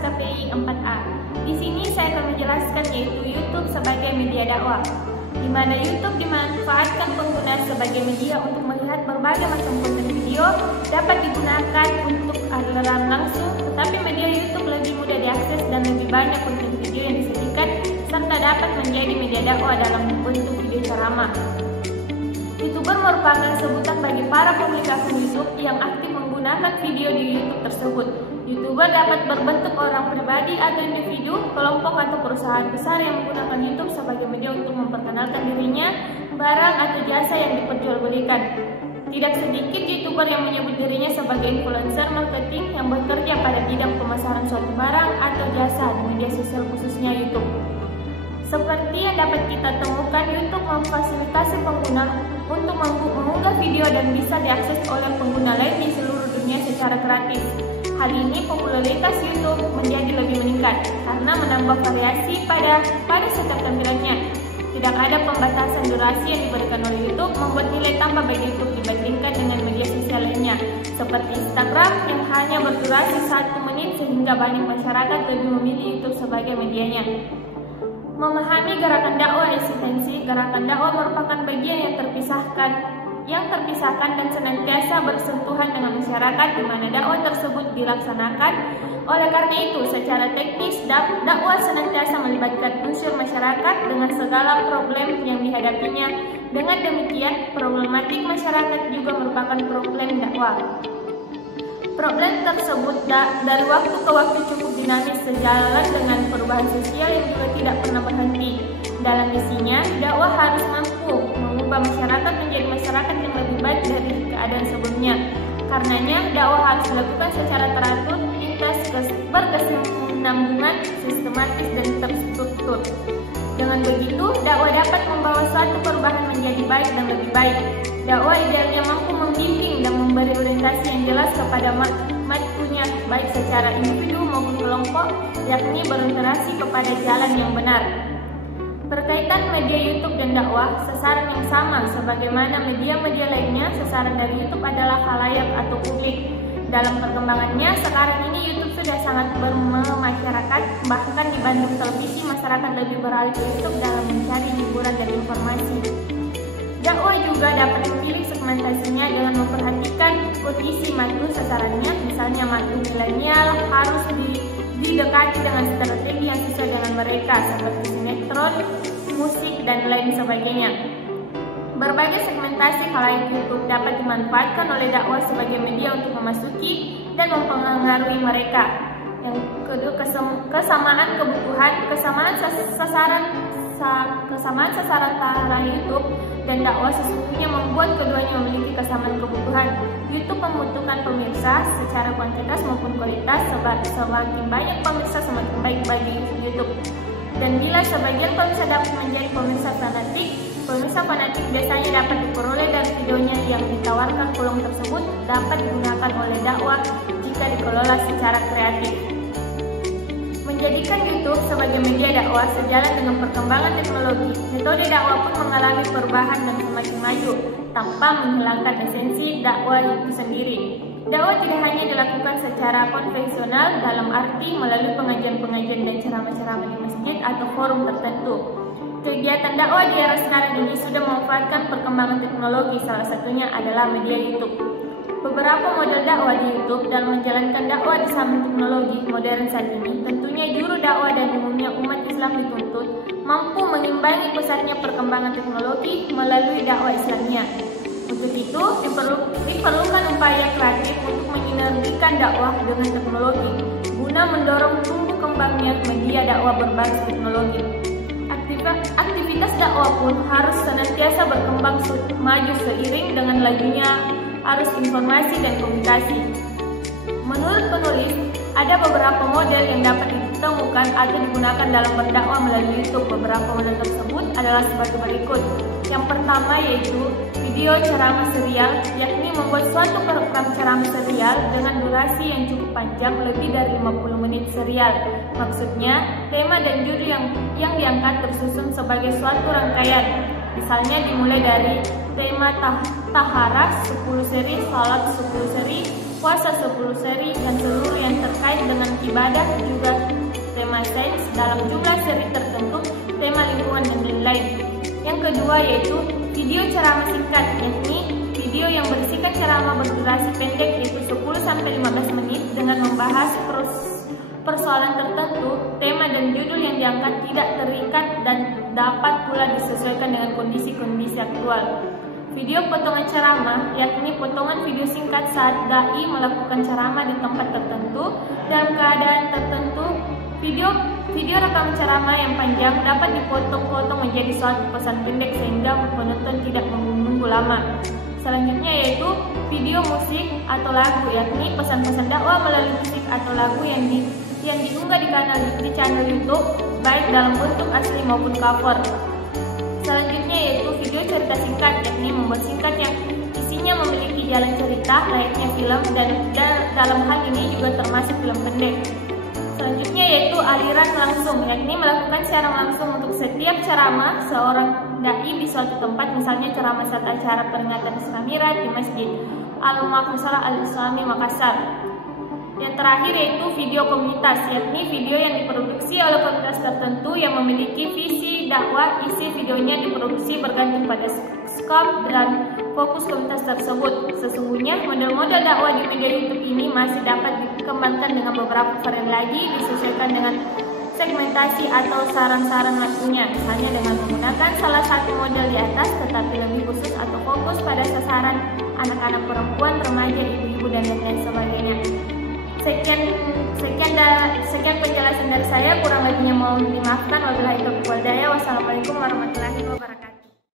KPI 4A. Di sini saya akan menjelaskan yaitu YouTube sebagai media dakwah, di mana YouTube dimanfaatkan pengguna sebagai media untuk melihat berbagai macam konten video, dapat digunakan untuk aliran langsung, tetapi media YouTube lebih mudah diakses dan lebih banyak konten video yang disajikan, serta dapat menjadi media dakwah dalam bentuk video ceramah. YouTuber merupakan sebutan bagi para pemilik akun YouTube yang aktif menggunakan video di YouTube tersebut. YouTuber dapat berbentuk orang pribadi atau individu, kelompok atau perusahaan besar yang menggunakan YouTube sebagai media untuk memperkenalkan dirinya, barang atau jasa yang diperjualbelikan. Tidak sedikit YouTuber yang menyebut dirinya sebagai influencer marketing yang bekerja pada bidang pemasaran suatu barang atau jasa di media sosial khususnya YouTube. Seperti yang dapat kita temukan, YouTube memfasilitasi pengguna untuk mengunggah video dan bisa diakses oleh pengguna lain di seluruh dunia secara gratis. Hal ini popularitas YouTube menjadi lebih meningkat karena menambah variasi pada setiap tampilannya. Tidak ada pembatasan durasi yang diberikan oleh YouTube, membuat nilai tambah bagi YouTube dibandingkan dengan media sosial lainnya seperti Instagram yang hanya berdurasi 1 menit sehingga banyak masyarakat lebih memilih YouTube sebagai medianya. Memahami gerakan dakwah eksistensi. Gerakan dakwah merupakan bagian yang terpisahkan dan senantiasa bersentuhan dengan masyarakat di mana dakwah tersebut dilaksanakan. Oleh karena itu, secara teknis dakwah senantiasa melibatkan unsur masyarakat dengan segala problem yang dihadapinya. Dengan demikian, problematik masyarakat juga merupakan problem dakwah. Problem tersebut dari waktu ke waktu cukup dinamis sejalan dengan perubahan sosial yang juga tidak pernah berhenti. Dalam misinya, dakwah harus mampu mengubah masyarakat menjadi masyarakat yang lebih baik dari keadaan sebelumnya. Karenanya, dakwah harus dilakukan secara teratur, lintas, berkesinambungan, sistematis, dan terstruktur. Dengan begitu, dakwah dapat membawa suatu perubahan menjadi baik dan lebih baik. Dakwah idealnya mampu membimbing dan memberi orientasi yang jelas kepada umatnya, baik secara individu maupun kelompok, yakni berinteraksi kepada jalan yang benar. Berkaitan media YouTube dan dakwah, sasaran yang sama sebagaimana media-media lainnya, sasaran dari YouTube adalah khalayak atau publik. Dalam perkembangannya, sekarang ini YouTube sudah sangat bermasyarakat, bahkan dibanding televisi, masyarakat lebih beralih ke YouTube dalam mencari hiburan dan informasi. Dakwah juga dapat memilih segmentasinya dengan memperhatikan kondisi madu sasarannya, misalnya madu milenial harus didekati dengan strategi yang sesuai dengan mereka, seperti sinetron, musik, dan lain sebagainya. Berbagai segmentasi khalayak YouTube dapat dimanfaatkan oleh dakwah sebagai media untuk memasuki dan mempengaruhi mereka. Yang kedua, kesamaan kebutuhan, kesamaan sasaran antara YouTube dan dakwah sesungguhnya membuat keduanya memiliki kesamaan kebutuhan. YouTube membutuhkan pemirsa secara kuantitas maupun kualitas. Semakin banyak pemirsa semakin baik bagi YouTube. Dan bila sebagian pemirsa dapat menjadi pemirsa fanatik biasanya dapat diperoleh dari videonya yang ditawarkan peluang tersebut dapat digunakan oleh dakwah jika dikelola secara kreatif. Menjadikan YouTube sebagai media dakwah sejalan dengan perkembangan teknologi, metode dakwah pun mengalami perubahan dan semakin maju tanpa menghilangkan esensi dakwah itu sendiri. Dakwah tidak hanya dilakukan secara konvensional dalam arti melalui pengajian-pengajian dan ceramah-ceramah di masjid atau forum tertentu. Kegiatan dakwah di era sekarang ini sudah memanfaatkan perkembangan teknologi, salah satunya adalah media YouTube. Beberapa model dakwah di YouTube dalam menjalankan dakwah di zaman teknologi modern saat ini, tentunya juru dakwah dan umumnya umat Islam dituntut mampu mengimbangi pesatnya perkembangan teknologi melalui dakwah Islamnya. Untuk itu, diperlukan upaya kreatif untuk menyinergikan dakwah dengan teknologi guna mendorong tumbuh kembangnya media dakwah berbasis teknologi. Aktivitas dakwah pun harus senantiasa berkembang maju seiring dengan lajunya arus informasi dan komunikasi. Menurut penulis, ada beberapa model yang dapat ditemukan atau digunakan dalam berdakwah melalui YouTube. Beberapa model tersebut adalah seperti berikut. Yang pertama yaitu video ceramah serial, yakni membuat suatu program ceramah serial dengan durasi yang cukup panjang, lebih dari 50 menit serial. Maksudnya, tema dan judul yang diangkat tersusun sebagai suatu rangkaian. Misalnya dimulai dari tema taharah 10 seri, salat 10 seri, puasa 10 seri, dan seluruh yang terkait dengan ibadah juga tema sains dalam jumlah seri tertentu, tema lingkungan dan lain-lain. Yang kedua yaitu video ceramah singkat, yakni video yang berisikan ceramah berdurasi pendek yaitu 10-15 menit dengan membahas persoalan tertentu, tema dan judul yang diangkat tidak terikat dan dapat pula disesuaikan dengan kondisi-kondisi aktual. Video potongan ceramah, yakni potongan video singkat saat dai melakukan ceramah di tempat tertentu dalam keadaan tertentu. Video rekaman ceramah yang panjang dapat dipotong-potong menjadi suatu pesan pendek sehingga penonton tidak menunggu lama. Selanjutnya yaitu video musik atau lagu, yakni pesan-pesan dakwah melalui musik atau lagu yang diunggah di channel YouTube baik dalam bentuk asli maupun cover. Selanjutnya yaitu video cerita singkat, yakni membuat singkat yang isinya memiliki jalan cerita layaknya film dan dalam hal ini juga termasuk film pendek. Selanjutnya yaitu aliran langsung, yakni melakukan secara langsung untuk setiap ceramah seorang dai di suatu tempat, misalnya ceramah saat acara peringatan Isra Miraj di Masjid Al-Mukhasarah Al-Islami Makassar. Yang terakhir yaitu video komunitas, yakni video yang diproduksi oleh komunitas tertentu yang memiliki visi dakwah. Isi videonya diproduksi bergantung pada skop dan fokus komunitas tersebut. Sesungguhnya model-model dakwah di media YouTube ini masih dapat dikembangkan dengan beberapa varian lagi, disesuaikan dengan segmentasi atau saran-saran waktunya, misalnya dengan menggunakan salah satu model di atas tetapi lebih khusus atau fokus pada sasaran anak-anak perempuan, remaja, ibu-ibu dan lain sebagainya. Sekian penjelasan dari saya, kurang lebihnya mohon dimaafkan. Wabillahi taufiq wal hidayah. Wassalamualaikum warahmatullahi wabarakatuh.